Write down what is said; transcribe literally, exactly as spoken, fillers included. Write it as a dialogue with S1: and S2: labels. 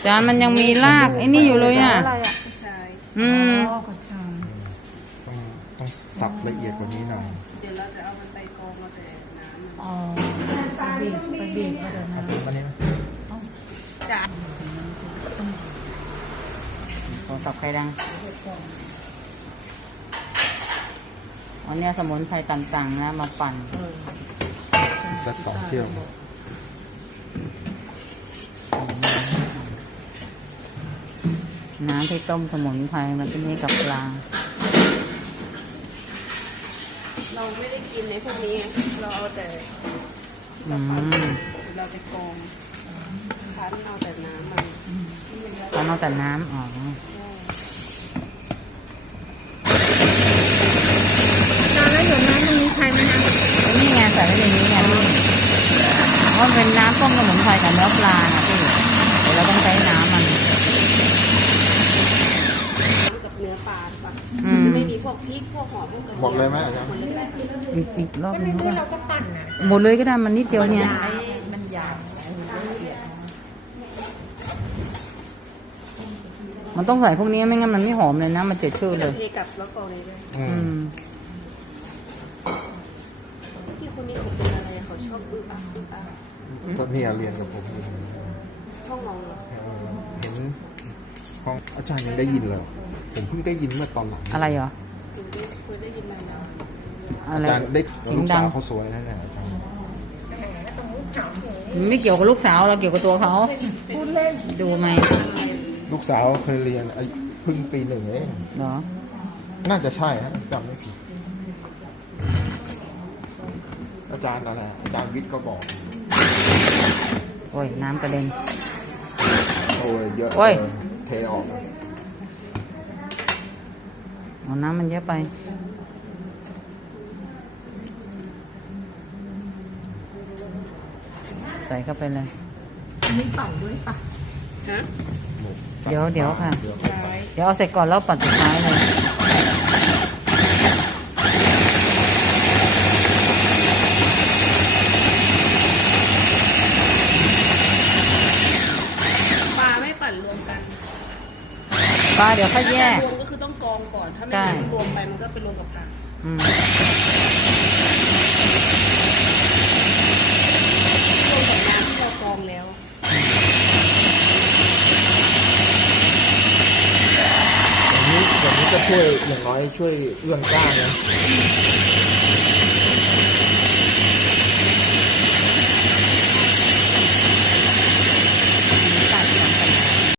S1: จานมันยังมีรากไอ้นี่อยู่เลยอ่ะอืม
S2: ต้องต้องสับละเอียดกว่านี้หน่อย
S3: เดี๋ยวเราจะเอามันไปกองมาแต่น้ำ
S4: อ๋อไปบีบไปบีบมาเดี๋ยวนะ
S2: อันนี้นะ
S3: จ้ะ
S1: โทรศัพท์ใครดังอันนี้สมุนไพรต่างๆนะมาปั่น
S2: สักสองเที่ยว
S1: น้ำที่ต้มสมุนไพรมันจะมีกับปลา
S3: เราไม่ได้กินในพวกนี้เราเอาแต่
S1: อืม
S3: เราไปกองคั้นเอาแต่น้ำมัน
S1: ตอนเอาแต่น้ำอ๋อแล้วอยู่น้ำมันมีใครไหมคะนี่ไงใส่ไว้ในนี้ไงพี่เพราะเป็นน้ำต้มสมุนไพรกับเนื้อปลาน่ะพี่เดี๋ยวเราต้องใช้น้ำมัน
S3: น้ำกับเนื้อปลาปะ
S1: อืม
S3: ไม่มีพวกพริกพวกหอมพวกกระเทีย
S2: หมดเลยไหมอาจารย์
S3: หมดเลยไหม
S1: อีกอีกรอบนึงก็
S4: เราก็ปั่นอ่ะ
S1: หมดเลยก็ได้มันนิดเดียวเนี่ย
S4: มันใหญ่
S1: มันต้องใส่พวกนี้ไม่งั้นมันไม่หอมเลยนะมันเจ็ดชื่อเลย
S3: เทกับแล้วกองเลยด้วย
S2: อื
S1: อื
S2: ม
S1: ม
S3: ที่คนนี้เขาเป็นอะไรเขาชอบอึอ่ะอึอ่ะ
S2: ก็เนี่ยเรียนกับผม
S3: ห้องนอนเหรอ
S2: เห็นห้องอาจารย์ยังได้ยินเลย ผมเพิ่งได้ยินเมื่อตอนหลัง
S1: อะไรเหรอ
S3: คุณได้เคยได้ยินมาแล้ว
S1: อะ
S2: อา
S1: ไร
S2: จารย์ได้
S1: เสีย
S2: ลู
S1: ง
S2: ก
S1: ดั
S2: สาง วเขาสวยนั่นแหละอาจารย์
S1: มันไม่เกี่ยวกับลูกสาวเราเกี่ยวกับตัวเขาพูดเล่นดูไหม
S2: ลูกสาวเคยเรียนอายุเพิ่งปีหนึ่งเอง
S1: เหรอ
S2: น่าจะใช่ฮะจำไม่ผิดอาจารย์อะไรอาจารย์วิทย์ก็บอก
S1: โอ้ยน้ำกระเด็น
S2: โอ้ยเยอะ
S1: โอ้ย
S2: เลยเทออก
S1: เอาน้ำมันเยอะไปใส่เข้าไปเลย
S4: นี่ปั่นด้วยป่ะ
S3: ฮะ
S1: เดี๋ยวเดี๋ยวค่ะ
S2: เดี๋ยว
S3: ร้อย
S1: เดี๋ยวเอาใส่ก่อนแล้วปัดสุดท้ายเลย
S3: ปลาไม่ปั่นรวมกัน
S1: ปลาเดี๋ยวค่อยแยก
S3: รวมก็คือต้องกองก่อนถ้าไม่
S1: ใช่
S3: งั้นรวมไปมันก็ไปรวมกับผัก
S1: อืม
S3: รวมกับน้ำที่เรากองแล้ว
S2: อย่างนี้อย่างนี้ก็ช่วยอย่างน้อยช่วยเรื่องกล้ามนะ